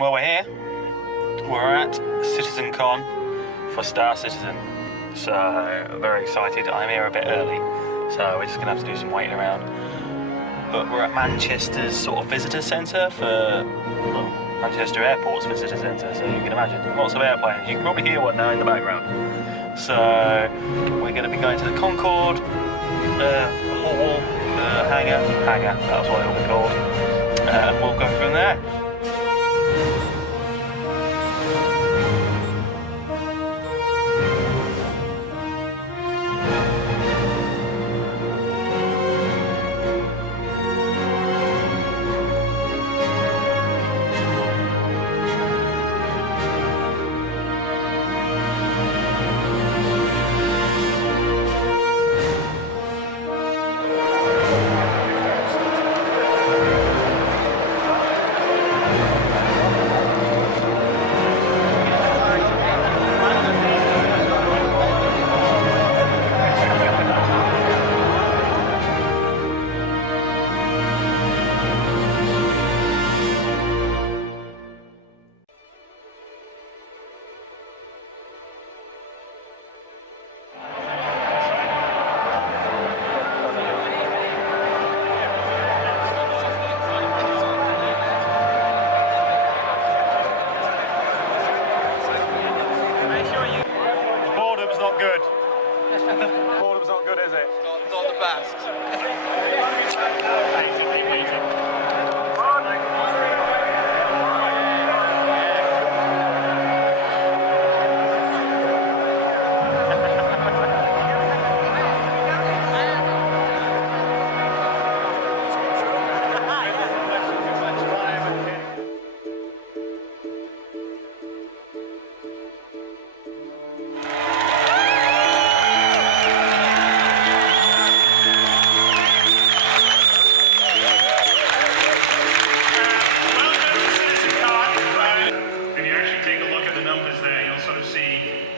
Well, we're here. We're at CitizenCon for Star Citizen. So, very excited. I'm here a bit early, so we're just going to have to do some waiting around. But we're at Manchester's sort of visitor centre for Manchester Airport's visitor centre, so you can imagine. Lots of airplanes. You can probably hear one now in the background. So, we're going to be going to the Concorde Hall, hangar, that's what it'll be called. And we'll go from there. Good. Boredom's not good, is it? Not the best.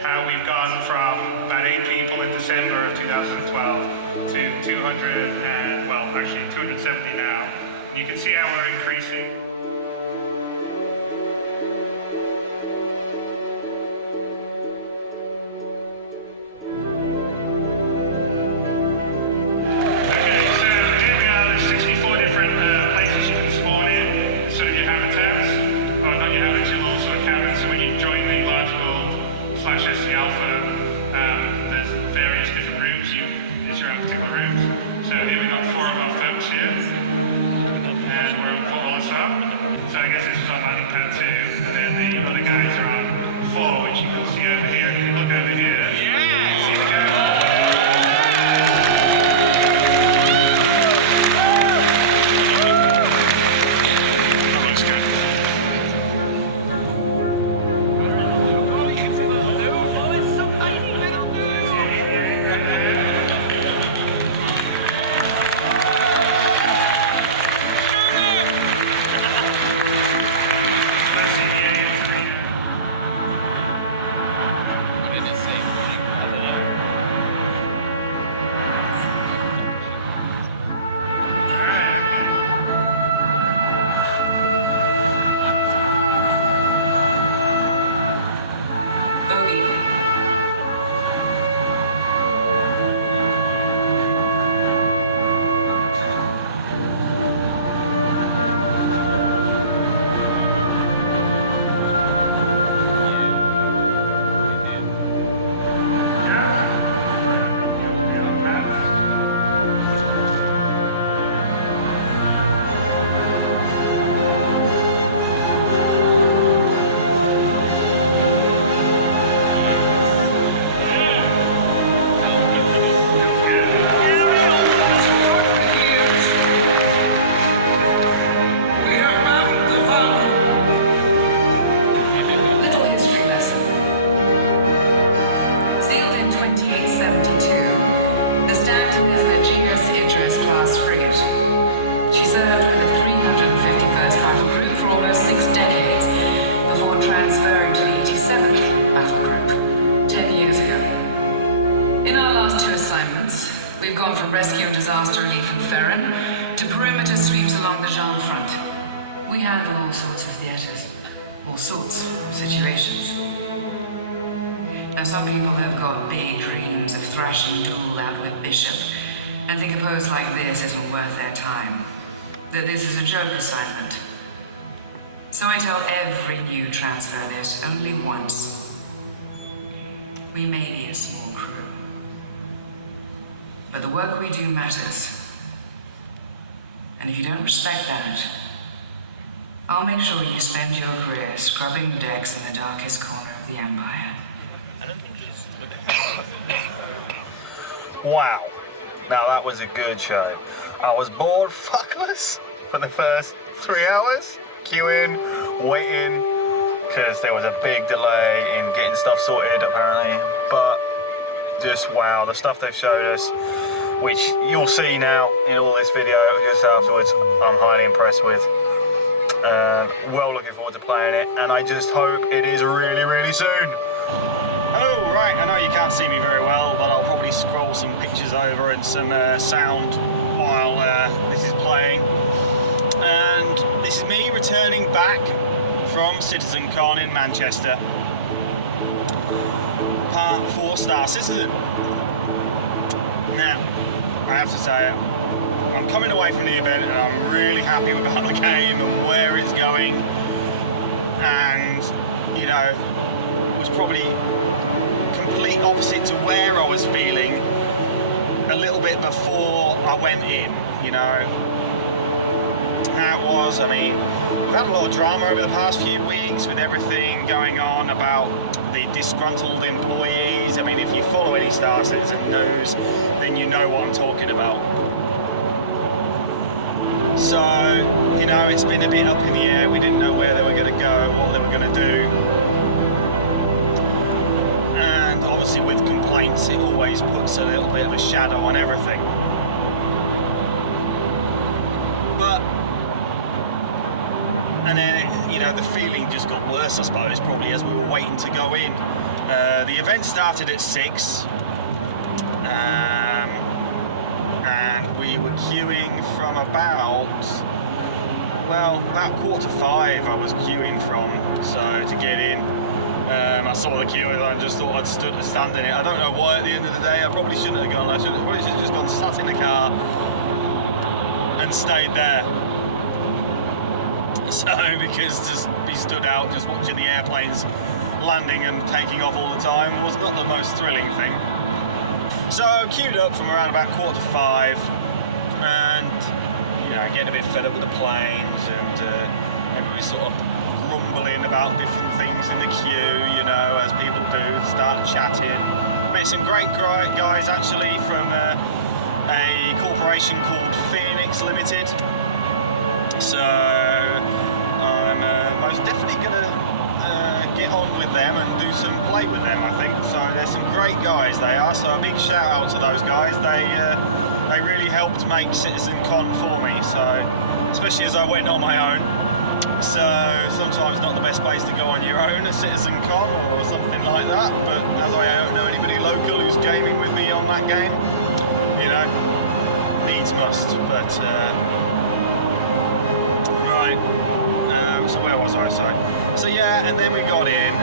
How we've gone from about 8 people in December of 2012 to 200 and, well, actually 270 now. You can see how we're increasing. Okay, so here we are. There's 64 different places you can spawn in, sort of your habitats, or not your habitats, your little sort of cabins. So when you join the large /SC Alpha, there's various different rooms. It's your own particular rooms. So here we've got 4 of our folks here, and we're on Port up. So I guess this is on landing pad 2, and then the other guys are on 4, which you can see over here. If you look over here, see the guys. transferring to the 87th Battle Group 10 years ago. In our last 2 assignments, we've gone from rescue and disaster relief in Ferren to perimeter sweeps along the Jean front. We handle all sorts of theatres. situations. Now, some people have got big dreams of thrashing duel out with Bishop and think a pose like this isn't worth their time, that this is a joke assignment. So I tell every new transfer this only once. We may be a small crew, but the work we do matters. And if you don't respect that, I'll make sure you spend your career scrubbing decks in the darkest corner of the Empire. Wow. Now that was a good show. I was bored fuckless for the first 3 hours, queuing, waiting, because there was a big delay in getting stuff sorted apparently. But just wow, the stuff they've showed us, which you'll see now in all this video just afterwards, I'm highly impressed with. Well looking forward to playing it, and I just hope it is really, really soon. Oh, right, I know you can't see me very well, but I'll probably scroll some pictures over and some sound while this is playing. And this is me returning back from CitizenCon in Manchester. Part 4 Star Citizen. Now, I have to say, I'm coming away from the event and I'm really happy about the game and where it's going. And, you know, it was probably complete opposite to where I was feeling a little bit before I went in, you know. How it was, I mean, we've had a lot of drama over the past few weeks with everything going on about the disgruntled employees. I mean, if you follow any Star Citizen news, then you know what I'm talking about. So, you know, it's been a bit up in the air. We didn't know where they were going to go, what they were going to do. And obviously with complaints, it always puts a little bit of a shadow on everything. But, and then, you know, the feeling just got worse, I suppose, probably as we were waiting to go in. The event started at 6. And we were queuing from about 4:45 I was queuing from, so to get in. I saw the queue and I just thought I'd stand in it. I don't know why at the end of the day, I probably shouldn't have gone. I probably should have just gone, sat in the car and stayed there. So, because to be stood out just watching the airplanes landing and taking off all the time was not the most thrilling thing. So, queued up from around about 4:45 and, you know, getting a bit fed up with the planes and everybody sort of grumbling about different things in the queue, you know, as people do, start chatting. Met some great guys actually from a corporation called Phoenix Limited. So I'm most definitely going to get on with them and do some play with them, I think. So there's some great guys they are, so a big shout out to those guys. They really helped make CitizenCon for me, so especially as I went on my own. So sometimes not the best place to go on your own at CitizenCon or something like that, but as I don't know anybody local who's gaming with me on that game, you know, needs must. But right, so where was I? So yeah, and then we got in.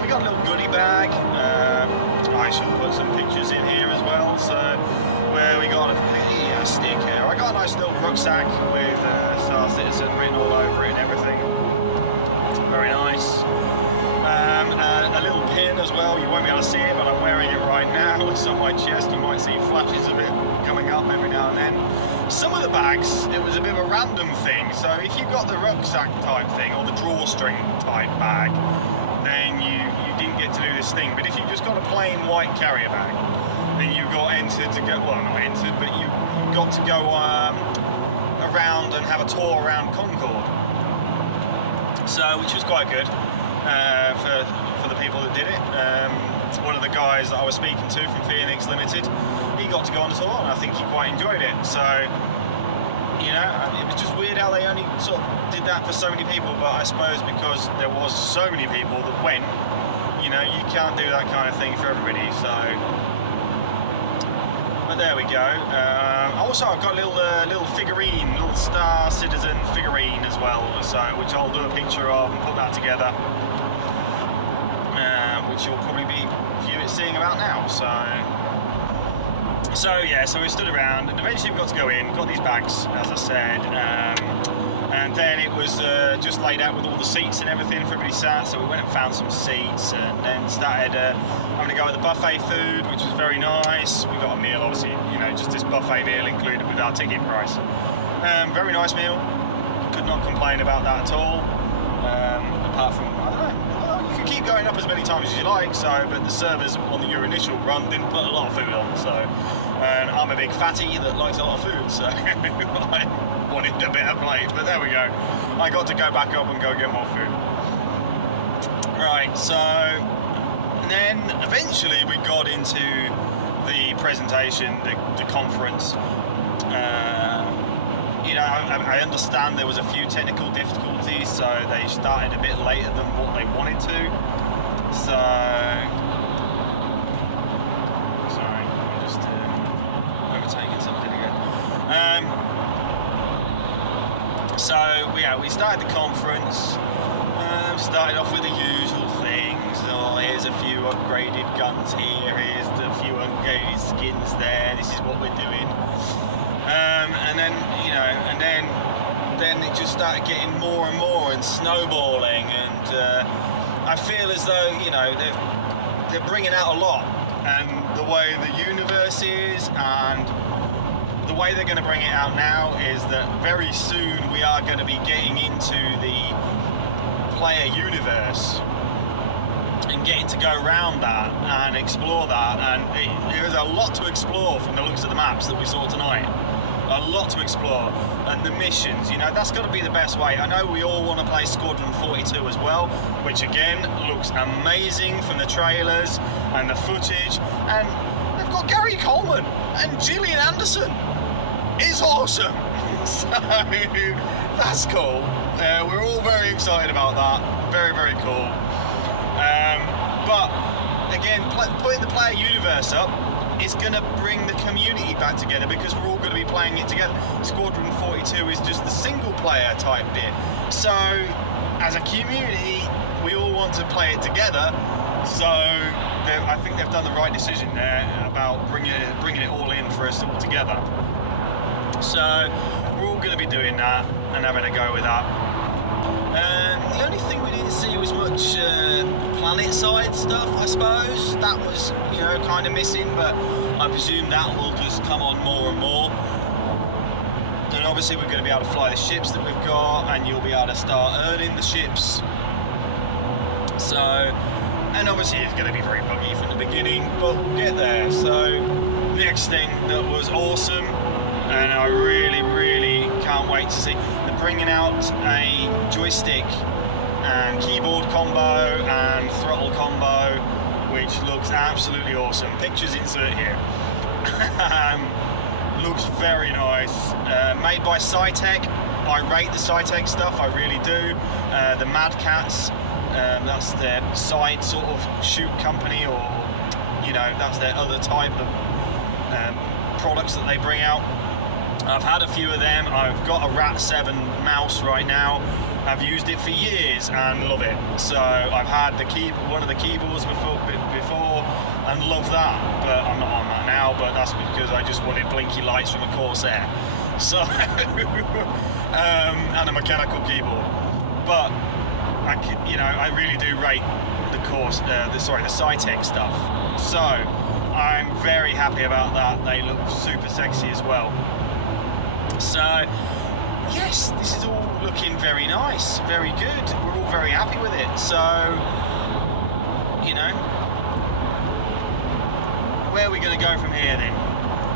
We got a little goodie bag. I should put some pictures in here as well. So where we got a stick here. I got a nice little rucksack with Star Citizen written all over it and everything. Very nice. A little pin as well. You won't be able to see it, but I'm wearing it right now. It's on my chest. You might see flashes of it coming up every now and then. Some of the bags, it was a bit of a random thing. So if you got the rucksack type thing or the drawstring type bag, then you didn't get to do this thing. But if you just got a plain white carrier bag, then you got entered to go, well, not entered, but you got to go around and have a tour around Concord. So, which was quite good for the people that did it. One of the guys that I was speaking to from Phoenix Limited, he got to go on a tour and I think he quite enjoyed it. So, you know, it was just weird how they only sort of did that for so many people, but I suppose because there was so many people that went, you know, you can't do that kind of thing for everybody, so... But there we go. Also, I've got a little figurine, little Star Citizen figurine as well, so which I'll do a picture of and put that together, which you'll probably be seeing about now. So yeah, so we stood around, and eventually we got to go in. Got these bags, as I said, and then it was just laid out with all the seats and everything for everybody sat. So we went and found some seats, and then started having to go with the buffet food, which was very nice. We got a meal, obviously, you know, just this buffet meal included with our ticket price. Very nice meal. Could not complain about that at all. Apart from, I don't know, you can keep going up as many times as you like. So, but the servers on your initial run didn't put a lot of food on. So, and I'm a big fatty that likes a lot of food, so I wanted a bit of plate. But there we go. I got to go back up and go get more food. Right. So. And then eventually we got into the presentation, the conference. You know, I understand there was a few technical difficulties, so they started a bit later than what they wanted to. So, sorry, I'm just overtaking something again. So yeah, we started the conference. Started off with the usual things. Oh, here's a few upgraded guns here. Here's a few upgraded skins there. This is what we're doing. And then, you know, and then it just started getting more and more and snowballing. And I feel as though, you know, they're bringing out a lot. And the way the universe is, and the way they're going to bring it out now is that very soon we are going to be getting into the player universe and getting to go around that and explore that, and there is a lot to explore from the looks of the maps that we saw tonight. A lot to explore, and the missions, you know, that's got to be the best way. I know we all want to play Squadron 42 as well, which again looks amazing from the trailers and the footage, and they've got Gary Coleman and Gillian Anderson. It's awesome. So that's cool. We're all very excited about that. Very, very cool. But again, putting the player universe up is going to bring the community back together, because we're all going to be playing it together. Squadron 42 is just the single player type bit. So as a community, we all want to play it together. So I think they've done the right decision there about bringing it all in for us all together. So we're all going to be doing that and having a go with that. The only thing we didn't see was much planet side stuff, I suppose. That was, you know, kind of missing, but I presume that will just come on more and more. And obviously we're going to be able to fly the ships that we've got, and you'll be able to start earning the ships. So, and obviously it's going to be very buggy from the beginning, but we'll get there. So, next thing that was awesome, and I really, really can't wait to see. They're bringing out a joystick and keyboard combo and throttle combo, which looks absolutely awesome. Pictures insert here. Looks very nice. Made by Cytec. I rate the Cytec stuff, I really do. The Mad Cats, that's their side sort of shoot company, or, you know, that's their other type of products that they bring out. I've had a few of them. I've got a Rat 7 mouse right now. I've used it for years and love it. So I've had one of the keyboards before and love that, but I'm not on that now, but that's because I just wanted blinky lights from a Corsair. So and a mechanical keyboard. But I really do rate the Cytec stuff. So I'm very happy about that. They look super sexy as well. So yes, this is all looking very nice, very good. We're all very happy with it. So, you know, where are we going to go from here then?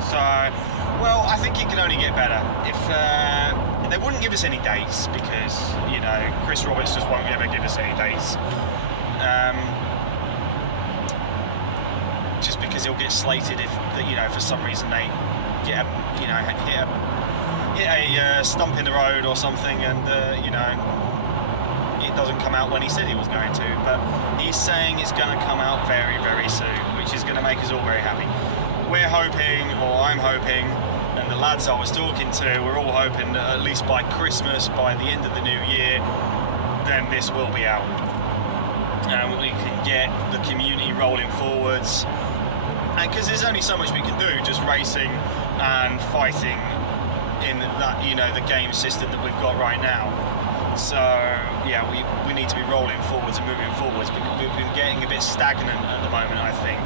So, well, I think it can only get better. If they wouldn't give us any dates, because, you know, Chris Roberts just won't ever give us any dates. Just because he'll get slated if, you know, for some reason they get hit a stump in the road or something, and you know, it doesn't come out when he said he was going to. But he's saying it's going to come out very, very soon, which is going to make us all very happy. we're hoping, or I'm hoping, and the lads I was talking to, we're all hoping that at least by Christmas, by the end of the new year, then this will be out. And we can get the community rolling forwards. And because there's only so much we can do, just racing and fighting in that, you know, the game system that we've got right now. So yeah, we need to be rolling forwards and moving forwards, because we've been getting a bit stagnant at the moment, I think.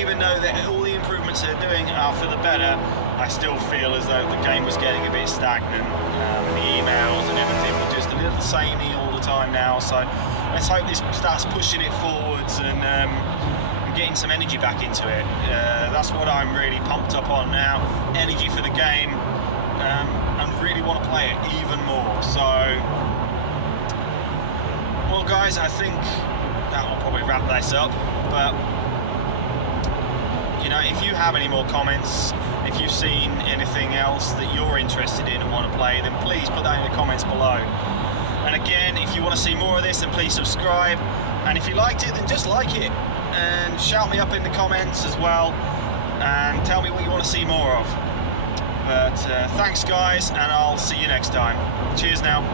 Even though all the improvements they're doing are for the better, I still feel as though the game was getting a bit stagnant. The emails and everything were just a little samey all the time now, so let's hope this starts pushing it forwards and getting some energy back into it. That's what I'm really pumped up on now, energy for the game. And really want to play it even more. So, well guys, I think that will probably wrap this up. But you know, if you have any more comments, if you've seen anything else that you're interested in and want to play, then please put that in the comments below. And again, if you want to see more of this, then please subscribe. And if you liked it, then just like it and shout me up in the comments as well, and tell me what you want to see more of. But thanks guys, and I'll see you next time. Cheers now.